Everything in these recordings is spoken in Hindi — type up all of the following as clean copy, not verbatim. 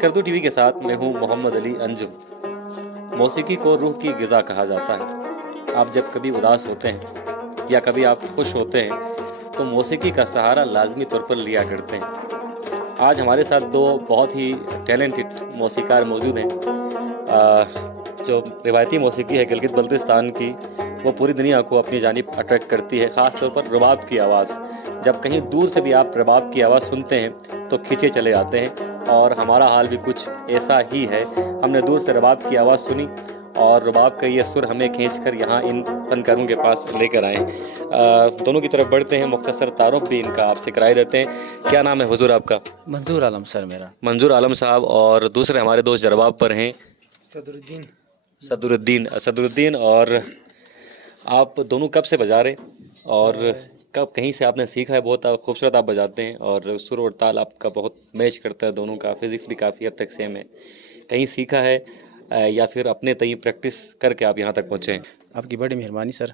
स्कर्दू टीवी के साथ मैं हूं मोहम्मद अली अंजुम। मौसीकी को रूह की ग़िज़ा कहा जाता है। आप जब कभी उदास होते हैं या कभी आप खुश होते हैं तो मौसीकी का सहारा लाज़मी तौर पर लिया करते हैं। आज हमारे साथ दो बहुत ही टैलेंटेड मौसीकार मौजूद हैं। जो रिवायती मौसीकी है गिलगित बल्तिस्तान की, वो पूरी दुनिया को अपनी जानिब अट्रैक्ट करती है, ख़ास तौर पर रबाब की आवाज़। जब कहीं दूर से भी आप रबाब की आवाज़ सुनते हैं तो खींचे चले आते हैं, और हमारा हाल भी कुछ ऐसा ही है। हमने दूर से रबाब की आवाज़ सुनी और रबाब का ये सुर हमें खींचकर यहाँ इन फनकारों के पास लेकर आए। दोनों की तरफ बढ़ते हैं, मुख्तसर तारुफ भी इनका आपसे कराए देते हैं। क्या नाम है हुजूर आपका? मंजूर आलम सर मेरा। मंजूर आलम साहब। और दूसरे हमारे दोस्त जरबाब पर हैं सदरुद्दीन। सदरुद्दीन। और आप दोनों कब से बजा रहे हैं और कब कहीं से आपने सीखा है? बहुत खूबसूरत आप बजाते हैं और सुर और ताल आपका बहुत मैच करता है, दोनों का फिज़िक्स भी काफ़ी हद तक सेम है। कहीं सीखा है या फिर अपने तय प्रैक्टिस करके आप यहाँ तक पहुँचे हैं? आपकी बड़ी मेहरबानी सर।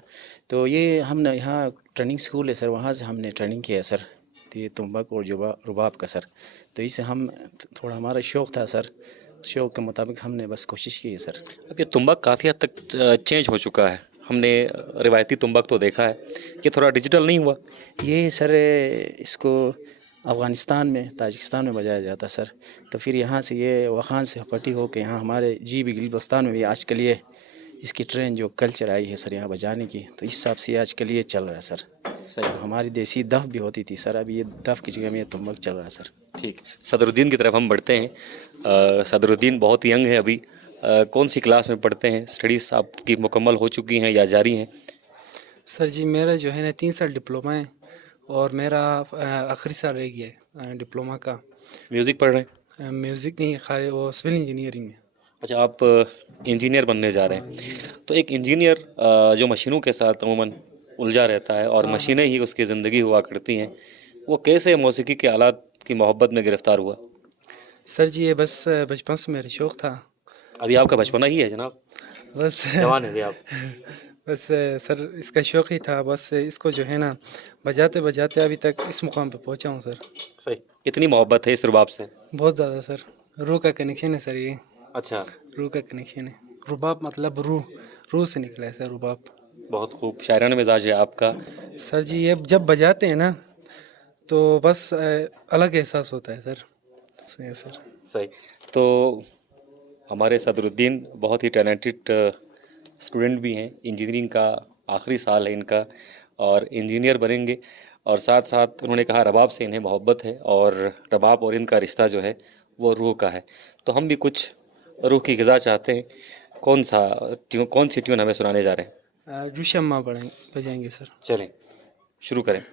तो ये हमने यहाँ ट्रेनिंग स्कूल है सर, वहाँ से हमने ट्रेनिंग किया है सर। तो ये तुम्बक और रुबाब का सर, तो इससे हम थोड़ा हमारा शौक़ था सर, शौक़ के मुताबिक हमने बस कोशिश की है सर। अब ये तुम्बक काफ़ी हद तक चेंज हो चुका है। हमने रिवायती तुम्बक तो देखा है, ये थोड़ा डिजिटल नहीं हुआ? ये सर इसको अफ़गानिस्तान में, ताजिकिस्तान में बजाया जाता सर। तो फिर यहाँ से ये वहाँ से पटी हो के यहाँ हमारे भी गिलगित में भी आजकल ये इसकी ट्रेन जो कल्चर आई है सर यहाँ बजाने की, तो इस हिसाब से आजकल ये चल रहा है सर। सही। तो हमारी देसी दफ भी होती थी सर, अभी ये दफ की जगह में ये तुम्बक चल रहा है सर। ठीक। सदरुद्दीन की तरफ हम बढ़ते हैं। सदरुद्दीन बहुत यंग है अभी। कौन सी क्लास में पढ़ते हैं? स्टडीज़ आपकी मुकम्मल हो चुकी हैं या जारी हैं? सर जी मेरा जो है ना 3 साल डिप्लोमा है और मेरा आखिरी साल रह गया है डिप्लोमा का। म्यूज़िक पढ़ रहे हैं? म्यूज़िक नहीं, खाली वो सिविल इंजीनियरिंग में। अच्छा, आप इंजीनियर बनने जा रहे हैं। तो एक इंजीनियर जो मशीनों के साथ अमूमन उलझा रहता है और मशीनें ही उसकी ज़िंदगी हुआ करती हैं, वो कैसे मौसीकी के आलात की मोहब्बत में गिरफ़्तार हुआ? सर जी ये बस बचपन से मेरा शौक़ था। अभी आपका बचपना ही है जनाब, बस जवान है जी आप। बस सर इसका शौक़ ही था, बस इसको जो है ना बजाते बजाते अभी तक इस मुकाम पे पहुंचा हूँ सर। सही। कितनी मोहब्बत है इस रुबाब से? बहुत ज़्यादा सर, रूह का कनेक्शन है सर ये। अच्छा, रूह का कनेक्शन है। रुबाब मतलब रूह से निकला है सर रुबाब। बहुत खूब। शायराना मिजाज है आपका। सर जी ये जब बजाते हैं ना तो बस अलग एहसास होता है सर। सही है सर। सही। तो हमारे सदरुद्दीन बहुत ही टैलेंटेड स्टूडेंट भी हैं। इंजीनियरिंग का आखिरी साल है इनका और इंजीनियर बनेंगे, और साथ साथ उन्होंने कहा रबाब से इन्हें मोहब्बत है और रबाब और इनका रिश्ता जो है वो रूह का है। तो हम भी कुछ रूह की ग़िज़ा चाहते हैं। कौन सी ट्यून हमें सुनाने जा रहे हैं? जुशम्मा बजाएंगे सर। चलें शुरू करें।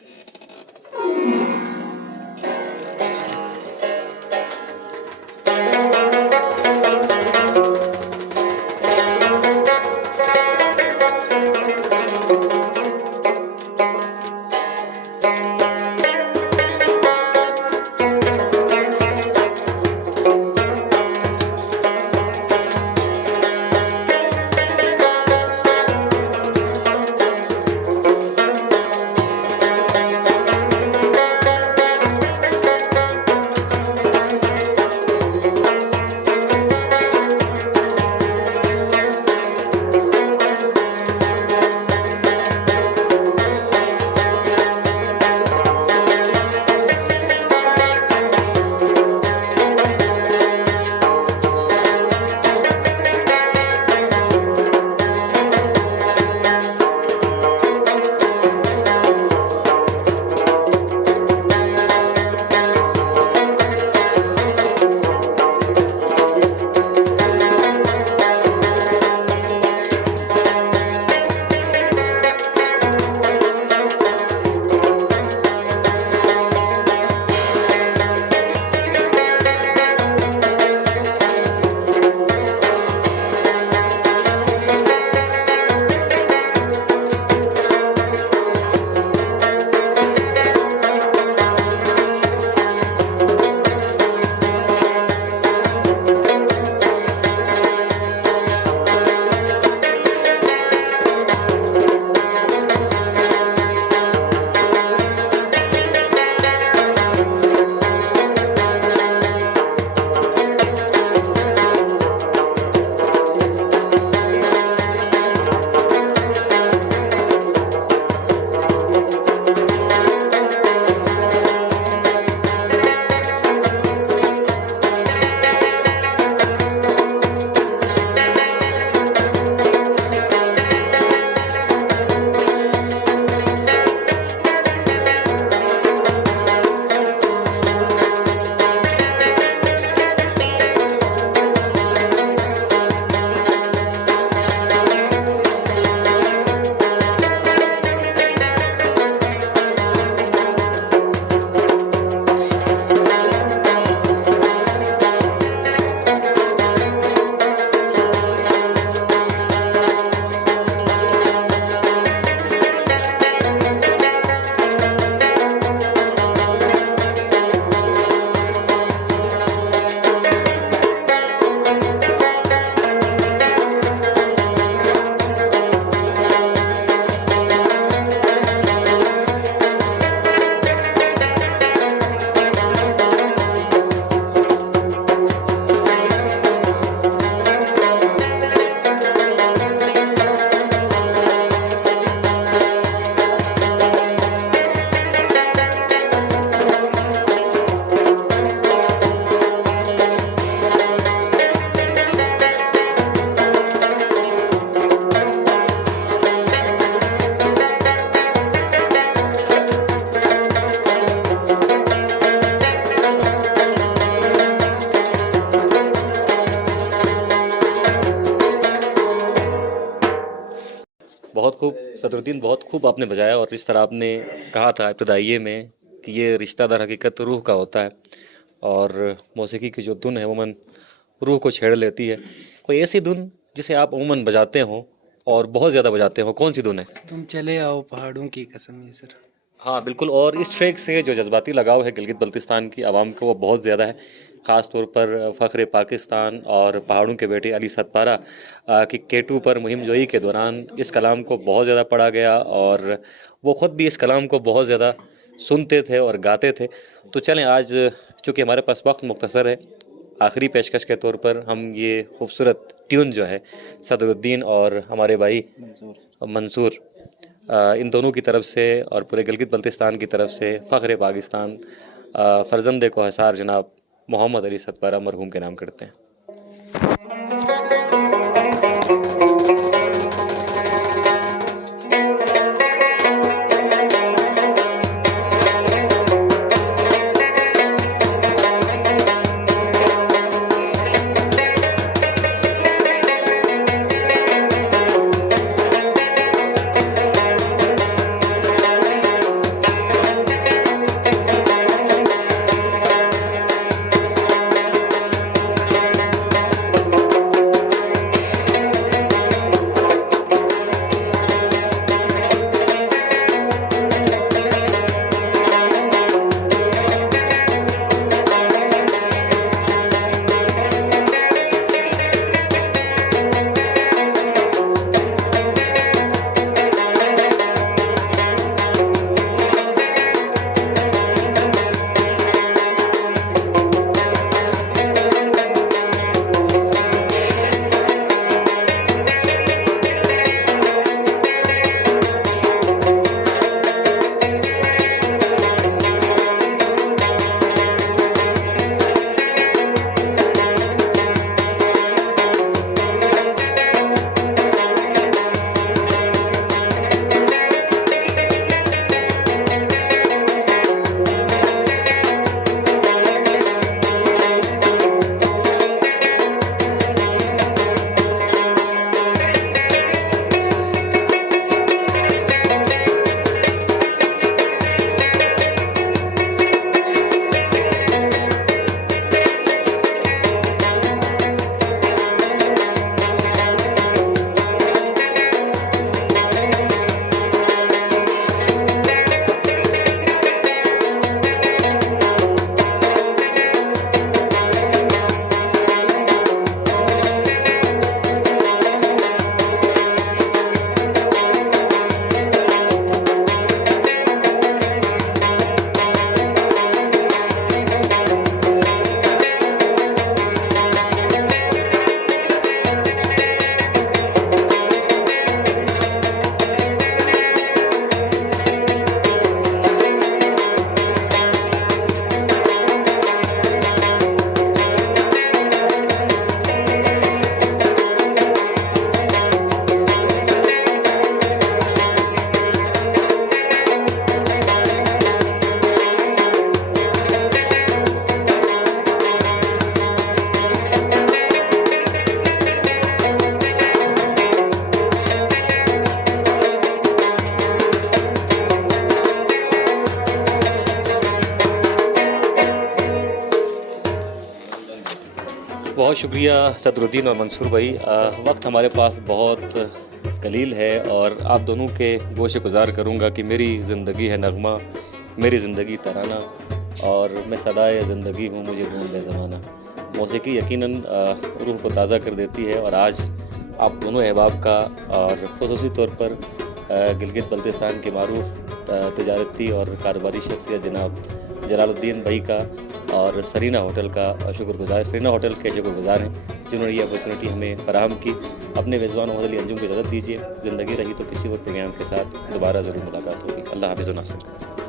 खूब सदरुद्दीन, बहुत खूब आपने बजाया। और इस तरह आपने कहा था इब्तदाइये में कि ये रिश्ता दर हकीकत रूह का होता है और मौसीकी की जो धुन है अमूमन रूह को छेड़ लेती है। कोई ऐसी धुन जिसे आप अमूमन बजाते हों और बहुत ज़्यादा बजाते हो, कौन सी धुन है? तुम चले आओ पहाड़ों की कसम है सर। हाँ बिल्कुल, और इस ट्रैक से जो जज्बाती लगाव है गिलगित बल्तिस्तान की आवाम को वो बहुत ज़्यादा है। ख़ास तौर पर फ़ख्र पाकिस्तान और पहाड़ों के बेटे अली सतपारा की केटू पर मुहिम जोई के दौरान इस कलाम को बहुत ज़्यादा पढ़ा गया और वो ख़ुद भी इस कलाम को बहुत ज़्यादा सुनते थे और गाते थे। तो चलें, आज चूँकि हमारे पास वक्त मुख्तसर है, आखिरी पेशकश के तौर पर हम ये खूबसूरत ट्यून जो है सदरुद्दीन और हमारे भाई मंसूर, इन दोनों की तरफ से और पूरे गिलगित बल्तिस्तान की तरफ से फ़ख्र पाकिस्तान फ़र्जंद कोहसार जनाब मोहम्मद अली सतपारा मरहूम के नाम करते हैं। बहुत शुक्रिया सदरुद्दीन और मंसूर भाई। वक्त हमारे पास बहुत कलील है और आप दोनों के गोशे गुजार करूँगा कि मेरी ज़िंदगी है नगमा, मेरी ज़िंदगी तराना और मैं सदाए ज़िंदगी हूँ, मुझे ढूंढ ले ज़माना। मौसीकी यकीनन रूह को ताज़ा कर देती है और आज आप दोनों अहबाब का और ख़ुसूसी तौर पर गिलगित बल्तिस्तान के मारूफ तजारती और कारोबारी शख्सियत जनाब जलालुद्दीन भाई का और सरीना होटल का शुक्रगुजार, सरीना होटल के शुक्रगुजार हैं जिन्होंने ये अपॉर्चुनिटी हमें फराहम की। अपने मेज़बान मोहम्मद अली अंजुम को इजाज़त दीजिए। ज़िंदगी रही तो किसी और प्रोग्राम के साथ दोबारा ज़रूर मुलाकात होगी। अल्लाह हाफ़िज़ व नासिर।